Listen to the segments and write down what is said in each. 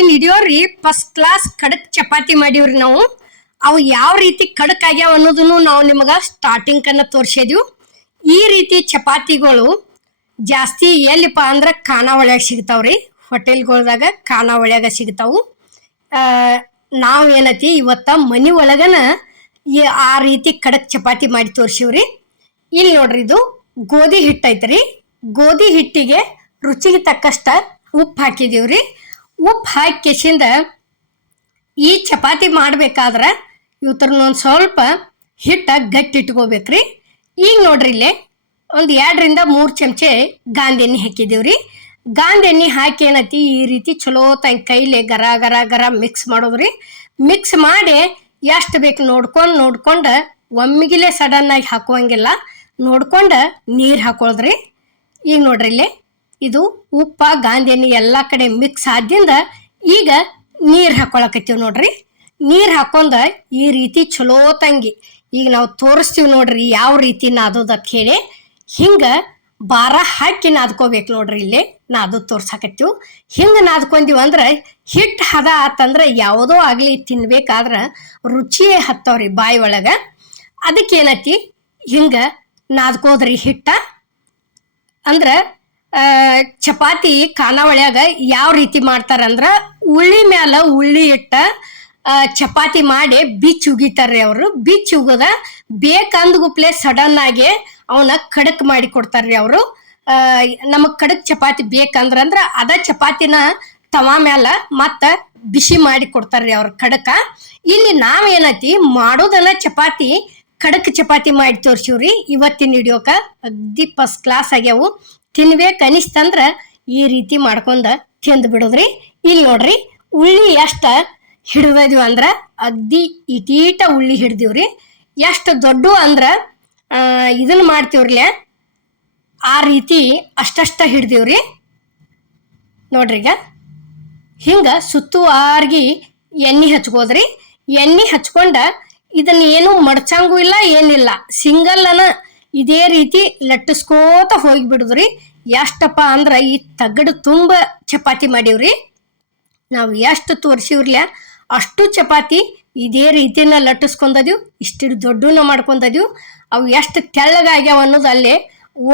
ಇವತ್ತಿನ ವಿಡಿಯೋ ರೀ first class ಖಡಕ್ ಚಪಾತಿ ಮಾಡಿವ್ರಿ ನಾವು. ಅವು ಯಾವ ರೀತಿ ಖಡಕ್ ಆಗ್ಯಾವ ಅನ್ನೋದನ್ನು ನಾವು ನಿಮಗೆ ಸ್ಟಾರ್ಟಿಂಗ್ ಕನ್ನ ತೋರಿಸಿದ್ವಿ. ಈ ರೀತಿ ಚಪಾತಿಗಳು ಜಾಸ್ತಿ ಎಲ್ಲಿಪ್ಪ ಅಂದ್ರೆ ಖಾನಾವಳಿಯಾಗ ಸಿಗ್ತಾವ್ರಿ, ಹೋಟೆಲ್ಗಳ್ದಾಗ ಖಾನಾವಳಿಯಾಗ ಸಿಗ್ತಾವು. ನಾವು ಏನೈತಿ ಇವತ್ತ ಮನಿ ಒಳಗನ ಆ ರೀತಿ ಖಡಕ್ ಚಪಾತಿ ಮಾಡಿ ತೋರಿಸಿವ್ರಿ. ಇಲ್ಲಿ ನೋಡ್ರಿ, ಇದು ಗೋಧಿ ಹಿಟ್ಟು ಐತ್ರಿ. ಗೋಧಿ ಹಿಟ್ಟಿಗೆ ರುಚಿಗೆ ತಕ್ಕಷ್ಟ ಉಪ್ಪು ಹಾಕಿದೀವ್ರಿ. ಉಪ್ಪು ಹಾಕಿ ಕೆಸಿಂದ ಈ ಚಪಾತಿ ಮಾಡ್ಬೇಕಾದ್ರೆ ಇವತ್ತರನ್ನ ಒಂದು ಸ್ವಲ್ಪ ಹಿಟ್ಟ ಗಟ್ಟಿ ಇಟ್ಕೋಬೇಕ್ರಿ. ಈಗ ನೋಡ್ರಿ, ಇಲ್ಲೇ ಒಂದು 2ರಿಂದ 3 ಚಮಚೆ ಗಾಂಧಿ ಎಣ್ಣೆ ಹಾಕಿದೀವ್ರಿ. ಗಾಂಧಿ ಎಣ್ಣೆ ಹಾಕಿ ಏನೈತಿ ಈ ರೀತಿ ಚಲೋ ಕೈಲೆ ಗರ ಗರ ಗರ ಮಿಕ್ಸ್ ಮಾಡೋದ್ರಿ. ಮಿಕ್ಸ್ ಮಾಡಿ ಎಷ್ಟು ಬೇಕು ನೋಡ್ಕೊಂಡು ಒಮ್ಮಿಗಿಲೆ ಸಡನ್ ಆಗಿ ಹಾಕುವಂಗಿಲ್ಲ, ನೋಡ್ಕೊಂಡು ನೀರು ಹಾಕೊಳ್ಳೋದ್ರಿ. ಈಗ ನೋಡ್ರಿ, ಇಲ್ಲಿ ಇದು ಉಪ್ಪ ಗಾಂಧಿ ಎಣ್ಣೆ ಎಲ್ಲ ಕಡೆ ಮಿಕ್ಸ್ ಆದ್ರಿಂದ ಈಗ ನೀರು ಹಾಕೊಳಕತ್ತೀವಿ ನೋಡ್ರಿ. ನೀರು ಹಾಕೊಂಡ ಈ ರೀತಿ ಚಲೋ ಈಗ ನಾವು ತೋರಿಸ್ತೀವಿ ನೋಡ್ರಿ ಯಾವ ರೀತಿ ನಾದೋದಕ್ಕೆ ಹೇಳಿ. ಹಿಂಗೆ ಬಾರ ಹಾಕಿ ನಾದ್ಕೋಬೇಕು ನೋಡ್ರಿ. ಇಲ್ಲಿ ನಾದು ತೋರ್ಸಾಕತ್ತೀವಿ. ಹಿಂಗೆ ನಾದ್ಕೊಂತೀವಿ ಅಂದ್ರೆ ಹಿಟ್ಟು ಹದ ಆತಂದ್ರೆ ಯಾವುದೋ ಆಗಲಿ ತಿನ್ಬೇಕಾದ್ರೆ ರುಚಿಯೇ ಹತ್ತವ್ರಿ ಬಾಯಿ ಒಳಗೆ. ಅದಕ್ಕೇನೈತಿ ಹಿಂಗೆ ನಾದ್ಕೋದ್ರಿ ಹಿಟ್ಟ. ಅಂದ್ರೆ ಚಪಾತಿ ಖಾನಾವಳಿಯಾಗ ಯಾವ ರೀತಿ ಮಾಡ್ತಾರಂದ್ರ ಉಳ್ಳಿ ಮ್ಯಾಲ ಉಳ್ಳಿ ಇಟ್ಟ ಚಪಾತಿ ಮಾಡಿ ಬಿಚ್ಚಿ ಉಗಿತಾರ್ರಿ ಅವರು. ಬಿಚ್ಚಿ ಉಗದ ಬೇಕಂದ್ಗುಪ್ಲೆ ಸಡನ್ ಆಗಿ ಅವನ್ನ ಖಡಕ್ ಮಾಡಿ ಕೊಡ್ತಾರ್ರಿ ಅವರು. ನಮಗ್ ಖಡಕ್ ಚಪಾತಿ ಬೇಕಂದ್ರ ಅದ ಚಪಾತಿನ ತವಾ ಮ್ಯಾಲ ಮತ್ತ ಬಿಸಿ ಮಾಡಿ ಕೊಡ್ತಾರ್ರಿ ಅವ್ರ ಖಡಕ. ಇಲ್ಲಿ ನಾವೇನೈತಿ ಮಾಡೋದನ್ನ ಚಪಾತಿ ಖಡಕ್ ಚಪಾತಿ ಮಾಡಿ ತೋರ್ಸಿವ್ರಿ ಇವತ್ತಿನ ವಿಡಿಯೋಕ. ಅಗ್ದಿ ಫಸ್ಟ್ ಕ್ಲಾಸ್ ಆಗ್ಯಾವು. ತಿನ್ಬೇಕು ಅನಿಸ್ತಂದ್ರ ಈ ರೀತಿ ಮಾಡ್ಕೊಂಡ ತಿಂದು ಬಿಡೋದ್ರಿ. ಇಲ್ಲಿ ನೋಡ್ರಿ, ಉಳ್ಳಿ ಎಷ್ಟ ಹಿಡ್ದಿದ್ವಿ ಅಂದ್ರ ಅಗ್ದಿ ಇಟೀಟ ಉಳ್ಳಿ ಹಿಡ್ದಿವ್ರಿ. ಎಷ್ಟು ದೊಡ್ಡ ಅಂದ್ರ ಇದನ್ನ ಮಾಡ್ತೀವ್ರಲ್ಲ ಆ ರೀತಿ ಅಷ್ಟಷ್ಟ ಹಿಡ್ದಿವ್ರಿ. ನೋಡ್ರಿ, ಈಗ ಹಿಂಗ ಸುತ್ತುವಾರ್ಗಿ ಎಣ್ಣೆ ಹಚ್ಕೋದ್ರಿ. ಎಣ್ಣೆ ಹಚ್ಕೊಂಡ ಇದನ್ನ ಏನು ಮಡ್ಚಂಗೂ ಇಲ್ಲ ಏನಿಲ್ಲ, ಸಿಂಗಲ್ಲನ ಇದೇ ರೀತಿ ಲಟ್ಟಿಸ್ಕೋತ ಹೋಗಿಬಿಡುದ್ರಿ. ಎಷ್ಟಪ್ಪ ಅಂದ್ರ ಈ ತಗಡು ತುಂಬ ಚಪಾತಿ ಮಾಡೀವ್ರಿ. ನಾವು ಎಷ್ಟು ತೋರಿಸಿವ್ರಲ್ಲ ಅಷ್ಟು ಚಪಾತಿ ಇದೇ ರೀತಿನ ಲಟ್ಟಿಸ್ಕೊಂಡದೀವಿ. ಇಷ್ಟು ದೊಡ್ಡನ ಮಾಡ್ಕೊಂಡದೀವಿ. ಅವು ಎಷ್ಟು ತೆಳ್ಳಗಾಗ್ಯಾವ ಅನ್ನೋದು ಅಲ್ಲೇ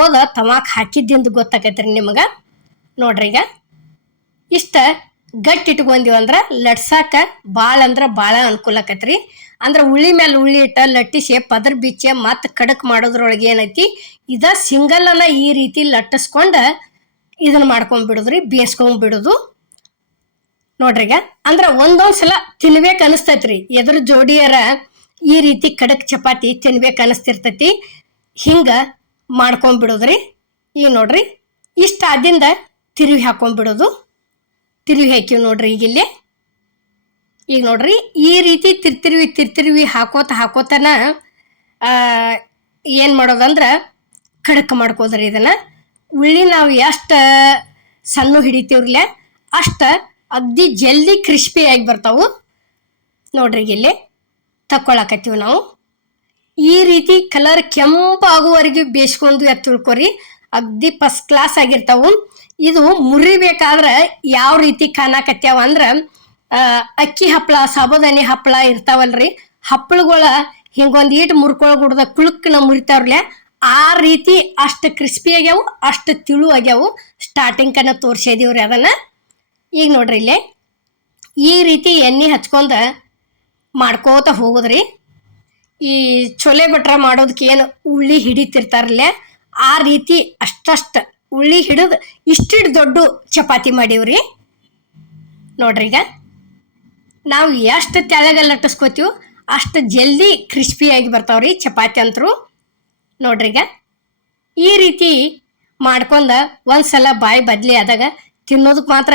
ಓದ ತಮಾಕ್ ಹಾಕಿದ್ದಿಂದ ಗೊತ್ತಾಕೈತ್ರಿ ನಿಮಗೆ. ನೋಡ್ರಿ, ಈಗ ಇಷ್ಟ ಗಟ್ಟಿ ಇಟ್ಕೊಂಡೀವಿ ಅಂದ್ರೆ ಲಟ್ಸಾಕ ಭಾಳ ಅಂದ್ರೆ ಭಾಳ ಅನುಕೂಲ ಆಕೈತ್ರಿ. ಅಂದ್ರೆ ಉಳ್ಳಿ ಮೇಲೆ ಉಳ್ಳಿ ಇಟ್ಟ ಲಟ್ಟಿಸಿ ಪದರ್ ಬಿಚ್ಚೆ ಮತ್ತೆ ಖಡಕ್ ಮಾಡೋದ್ರೊಳಗೆ ಏನೈತಿ ಇದ ಸಿಂಗಲ್ಲನ ಈ ರೀತಿ ಲಟ್ಟಿಸ್ಕೊಂಡ ಇದನ್ನ ಮಾಡ್ಕೊಂಡ್ಬಿಡುದ್ರಿ, ಬೇಯಿಸ್ಕೊಂಡ್ಬಿಡುದು. ನೋಡ್ರಿಗ ಅಂದ್ರೆ ಒಂದೊಂದ್ಸಲ ತಿನ್ಬೇಕು ಅನಿಸ್ತೈತ್ರಿ. ಎದ್ರ ಜೋಡಿಯರ ಈ ರೀತಿ ಖಡಕ್ ಚಪಾತಿ ತಿನ್ಬೇಕು ಅನಿಸ್ತಿರ್ತೈತಿ. ಹಿಂಗ ಮಾಡ್ಕೊಂಡ್ಬಿಡುದ್ರಿ. ಈಗ ನೋಡ್ರಿ, ಇಷ್ಟ ಆದಿಂದ ತಿರುವಿ ಹಾಕೊಂಡ್ಬಿಡೋದು. ತಿರುವಿ ಹಾಕಿವ್ ನೋಡ್ರಿ. ಈಗ ನೋಡ್ರಿ, ಈ ರೀತಿ ತಿರ್ತಿರ್ವಿ ಹಾಕೋತನ ಏನು ಮಾಡೋದಂದ್ರೆ ಖಡಕ್ ಮಾಡ್ಕೋದ್ರಿ. ಇದನ್ನ ಉಳ್ಳಿ ನಾವು ಎಷ್ಟು ಸಣ್ಣ ಹಿಡಿತೀವ್ರಲ್ಲ ಅಷ್ಟ ಅಗ್ದಿ ಜಲ್ದಿ ಕ್ರಿಸ್ಪಿ ಆಗಿ ಬರ್ತಾವು. ನೋಡ್ರಿ, ಇಲ್ಲಿ ತಕ್ಕೊಳಕತ್ತೀವಿ ನಾವು. ಈ ರೀತಿ ಕಲರ್ ಕೆಂಪಾಗುವವರೆಗೆ ಬೇಯಿಸ್ಕೊಂಡು ತಿಳ್ಕೊರಿ. ಅಗ್ದಿ ಫಸ್ಟ್ ಕ್ಲಾಸ್ ಆಗಿರ್ತಾವು. ಇದು ಮುರಿಬೇಕಾದ್ರೆ ಯಾವ ರೀತಿ ಕಾಣಕತ್ಯಾವ ಅಂದ್ರೆ ಅಕ್ಕಿ ಹಪ್ಪಳ, ಸಾಬುದಾನಿ ಹಪ್ಪಳ ಇರ್ತಾವಲ್ರಿ, ಹಪ್ಪಳಗಳ ಹಿಂಗೊಂದು ಈಟ್ ಮುರ್ಕೊಳಗುಡ್ದ ಕುಳುಕ್ನ ಮುರಿತಾವ್ರಲ್ಲ ಆ ರೀತಿ ಅಷ್ಟು ಕ್ರಿಸ್ಪಿ ಆಗ್ಯಾವು, ಅಷ್ಟು ತಿಳು ಆಗ್ಯಾವು. ಸ್ಟಾರ್ಟಿಂಗ್ ಕನ್ನ ತೋರಿಸಿದೀವ್ರಿ ಅದನ್ನ. ಈಗ ನೋಡ್ರಿ, ಇಲ್ಲೇ ಈ ರೀತಿ ಎಣ್ಣೆ ಹಚ್ಕೊಂಡ ಮಾಡ್ಕೋತ ಹೋಗುದ್ರಿ. ಈ ಚೋಲೆ ಭಟ್ರ ಮಾಡೋದಕ್ಕೆ ಏನು ಉಳ್ಳಿ ಹಿಡಿತಿರ್ತಾರಲ್ಲ ಆ ರೀತಿ ಅಷ್ಟಷ್ಟ ಉಳ್ಳಿ ಹಿಡಿದು ಇಷ್ಟಿಟ್ಟು ದೊಡ್ಡ ಚಪಾತಿ ಮಾಡೀವ್ರಿ. ನೋಡ್ರಿ, ಈಗ ನಾವು ಎಷ್ಟು ತೆಳಗ ಲಟ್ಟಿಸ್ಕೋತೀವಿ ಅಷ್ಟು ಜಲ್ದಿ ಕ್ರಿಸ್ಪಿಯಾಗಿ ಬರ್ತಾವ್ರಿ ಚಪಾತಿ ಅಂತರು. ನೋಡ್ರಿ, ಈಗ ಈ ರೀತಿ ಮಾಡ್ಕೊಂಡ ಒಂದ್ಸಲ ಬಾಯಿ ಬದ್ಲಿ ಆದಾಗ ತಿನ್ನೋದಕ್ಕೆ ಮಾತ್ರ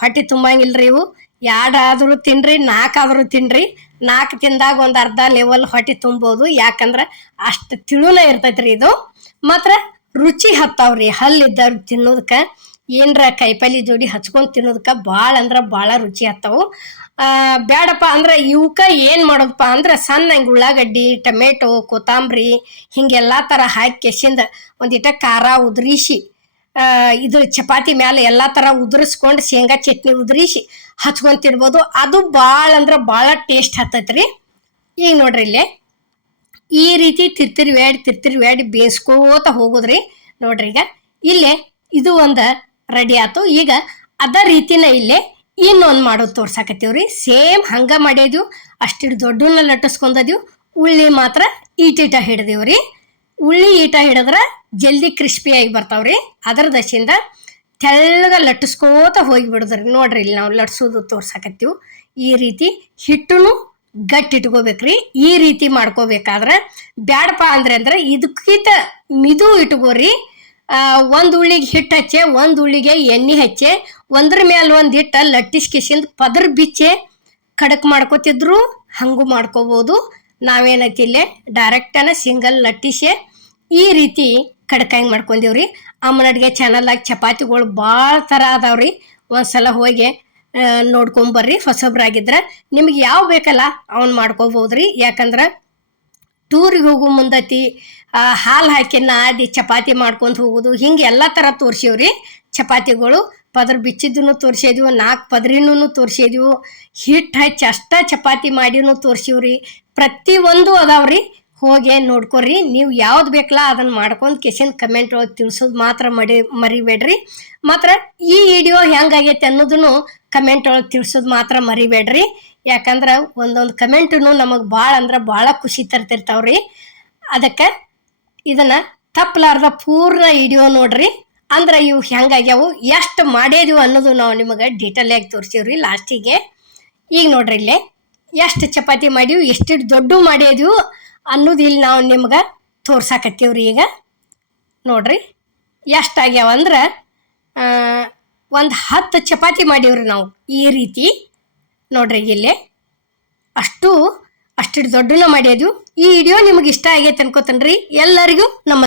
ಹೊಟ್ಟೆ ತುಂಬಂಗಿಲ್ರಿ. ಇವು 2 ಆದರೂ ತಿನ್ರಿ, 4 ಆದರೂ ತಿನ್ರಿ. 4 ತಿಂದಾಗ ಒಂದು ಅರ್ಧ ಲೆವೆಲ್ ಹೊಟ್ಟೆ ತುಂಬೋದು. ಯಾಕಂದ್ರೆ ಅಷ್ಟು ತಿಳುನ ಇರ್ತೈತ್ರಿ ಇದು. ಮಾತ್ರ ರುಚಿ ಹತ್ತಾವ್ರಿ. ಹಲ್ಲಿದ್ದವ್ರು ತಿನ್ನೋದಕ್ಕೆ ಏನರ ಕೈಪಲ್ಲೆ ಜೋಡಿ ಹಚ್ಕೊಂಡು ತಿನ್ನೋದಕ್ಕೆ ಭಾಳ ಅಂದ್ರೆ ಭಾಳ ರುಚಿ ಹತ್ತಾವು. ಬೇಡಪ್ಪ ಅಂದ್ರೆ ಇವಕ್ಕ ಏನು ಮಾಡೋದಪ್ಪ ಅಂದ್ರೆ ಸಣ್ಣ ಹಿಂಗೆ ಉಳ್ಳಾಗಡ್ಡಿ, ಟೊಮೆಟೊ, ಕೊತ್ತಂಬರಿ ಹಿಂಗೆಲ್ಲ ಥರ ಹಾಕಿ ಕೆಸಿಂದ ಒಂದಿಟ ಖಾರ ಉದ್ರಿಸಿ ಇದು ಚಪಾತಿ ಮ್ಯಾಲೆ ಎಲ್ಲಾ ತರ ಉದುರಿಸ್ಕೊಂಡು ಶೇಂಗಾ ಚಟ್ನಿ ಉದುರಿಸಿ ಹಚ್ಕೊಂಡ್ ತಿನ್ಬೋದು. ಅದು ಭಾಳ ಅಂದ್ರೆ ಭಾಳ ಟೇಸ್ಟ್ ಹತ್ತೈತ್ರಿ. ಈಗ ನೋಡ್ರಿ ಇಲ್ಲೇ ಈ ರೀತಿ ತಿರ್ತಿರಿ ಬೇಯಿಸ್ಕೋತ ಹೋಗುದ್ರಿ. ನೋಡ್ರಿ ಈಗ ಇಲ್ಲೇ ಇದು ಒಂದು ರೆಡಿ ಆಯ್ತು. ಈಗ ಅದ ರೀತಿನ ಇಲ್ಲೇ ಇನ್ನೊಂದು ಮಾಡೋದು ತೋರ್ಸಾಕತ್ತೀವ್ರಿ. ಸೇಮ್ ಹಂಗ ಮಾಡ್ಯಾದ್ವು, ಅಷ್ಟಿಟ್ಟು ದೊಡ್ಡನ್ನ ಲಟ್ಟಿಸ್ಕೊಂಡದ್ವು. ಉಳ್ಳಿ ಮಾತ್ರ ಈಟ ಹಿಡ್ದೇವ್ರಿ. ಉಳ್ಳಿ ಈಟ ಹಿಡಿದ್ರ ಜಲ್ದಿ ಕ್ರಿಸ್ಪಿಯಾಗಿ ಬರ್ತಾವ್ರಿ. ಅದರ ದಶೆಯಿಂದ ತೆಳ್ಳಗ ಲಟ್ಟಿಸ್ಕೋತ ಹೋಗಿ ಬಿಡುದ್ರಿ. ನೋಡ್ರಿ ಇಲ್ಲಿ ನಾವು ಲಟ್ಸೋದು ತೋರ್ಸಾಕತ್ತೀವಿ. ಈ ರೀತಿ ಹಿಟ್ಟುನು ಗಟ್ಟಿ ಇಟ್ಕೋಬೇಕ್ರಿ. ಈ ರೀತಿ ಮಾಡ್ಕೋಬೇಕಾದ್ರೆ ಬ್ಯಾಡಪ್ಪ ಅಂದ್ರೆ ಇದಕ್ಕಿಂತ ಮಿದು ಇಟ್ಕೋರಿ. ಒಂದು ಉಳ್ಳಿಗೆ ಹಿಟ್ಟು ಹಚ್ಚೆ, ಒಂದು ಉಳ್ಳಿಗೆ ಎಣ್ಣೆ ಹಚ್ಚೆ, ಒಂದ್ರ ಮೇಲೆ ಒಂದು ಹಿಟ್ಟ ಲಟ್ಟಿಸ್ಕಿಸಿಂದ ಪದ್ರ ಬಿಚ್ಚೆ ಕಡಕ್ ಮಾಡ್ಕೋತಿದ್ರು ಹಂಗೂ ಮಾಡ್ಕೋಬಹುದು. ನಾವೇನೈತಿ ಇಲ್ಲೇ ಡೈರೆಕ್ಟನ ಸಿಂಗಲ್ ಲಟ್ಟಿಸೆ ಈ ರೀತಿ ಕಡಕಾಯಿ ಮಾಡ್ಕೊಂಡೇವ್ರಿ. ಅಮ್ಮನ ಅಡ್ಗೆ ಚಾನಲ್ನಾಗ ಚಪಾತಿಗಳು ಭಾಳ ಥರ ಅದಾವ್ರಿ. ಒಂದ್ಸಲ ಹೋಗಿ ನೋಡ್ಕೊಂಬರ್ರಿ. ಹೊಸಬ್ರಾಗಿದ್ರ ನಿಮ್ಗೆ ಯಾವ ಬೇಕಲ್ಲ ಅವ್ನು ಮಾಡ್ಕೋಬಹುದ್ರಿ. ಯಾಕಂದ್ರೆ ಟೂರಿಗೆ ಹೋಗೋ ಮುಂದತಿ ಹಾಲು ಹಾಕಿ ನಾದಿ ಚಪಾತಿ ಮಾಡ್ಕೊಂಡು ಹೋಗೋದು ಹಿಂಗೆ ಎಲ್ಲ ಥರ ತೋರಿಸಿವ್ರಿ. ಚಪಾತಿಗಳು ಪದ್ರ ಬಿಚ್ಚಿದ್ದನ್ನು ತೋರಿಸಿದ್ವು, 4 ಪದ್ರಿನೂ ತೋರಿಸಿದ್ವು, ಹಿಟ್ಟು ಹಚ್ಚಿ ಅಷ್ಟ ಚಪಾತಿ ಮಾಡಿನೂ ತೋರಿಸಿವ್ರಿ. ಪ್ರತಿಯೊಂದು ಅದಾವ್ರಿ. ಹೋಗಿ ನೋಡ್ಕೊರಿ. ನೀವು ಯಾವ್ದು ಬೇಕಲ್ಲ ಅದನ್ನು ಮಾಡ್ಕೊಂಡು ಕೆಸಿನ್ ಕಮೆಂಟ್ ಒಳಗೆ ತಿಳಿಸೋದು ಮಾತ್ರ ಮರಿಬೇಡ್ರಿ. ಮಾತ್ರ ಈ ವಿಡಿಯೋ ಹೆಂಗಾಗೈತೆ ಅನ್ನೋದನ್ನು ಕಮೆಂಟ್ ಒಳಗೆ ತಿಳಿಸೋದು ಮಾತ್ರ ಮರಿಬೇಡ್ರಿ. ಯಾಕಂದ್ರೆ ಒಂದೊಂದು ಕಮೆಂಟೂ ನಮಗೆ ಭಾಳ ಅಂದ್ರೆ ಭಾಳ ಖುಷಿ ತರ್ತಿರ್ತಾವ್ರಿ. ಅದಕ್ಕೆ ಇದನ್ನ ತಪ್ಪಲಾರ್ದ ಪೂರ್ಣ ವಿಡಿಯೋ ನೋಡ್ರಿ. ಅಂದ್ರೆ ಇವು ಹೆಂಗಾಗ್ಯಾವು, ಎಷ್ಟು ಮಾಡ್ಯಾದವು ಅನ್ನೋದು ನಾವು ನಿಮಗೆ ಡೀಟೇಲಾಗಿ ತೋರಿಸಿವ್ರಿ ಲಾಸ್ಟಿಗೆ. ಈಗ ನೋಡ್ರಿ ಇಲ್ಲೇ ಎಷ್ಟು ಚಪಾತಿ ಮಾಡಿವು, ಎಷ್ಟು ದೊಡ್ಡ ಮಾಡ್ಯಾದವು ಅನ್ನೋದು ಇಲ್ಲಿ ನಾವು ನಿಮ್ಗೆ ತೋರ್ಸಾಕತ್ತೀವ್ರಿ. ಈಗ ನೋಡ್ರಿ ಎಷ್ಟಾಗ್ಯಾವ ಅಂದ್ರೆ ಒಂದು 10 ಚಪಾತಿ ಮಾಡೀವ್ರಿ ನಾವು ಈ ರೀತಿ. ನೋಡ್ರಿ ಇಲ್ಲೇ ಅಷ್ಟು ದೊಡ್ಡನ ಮಾಡ್ಯಾದ್ವು. ಈ ವಿಡಿಯೋ ನಿಮಗೆ ಇಷ್ಟ ಆಗೈತೆ ಅನ್ಕೋತನ್ರಿ. ಎಲ್ಲರಿಗೂ ನಮ್ಮ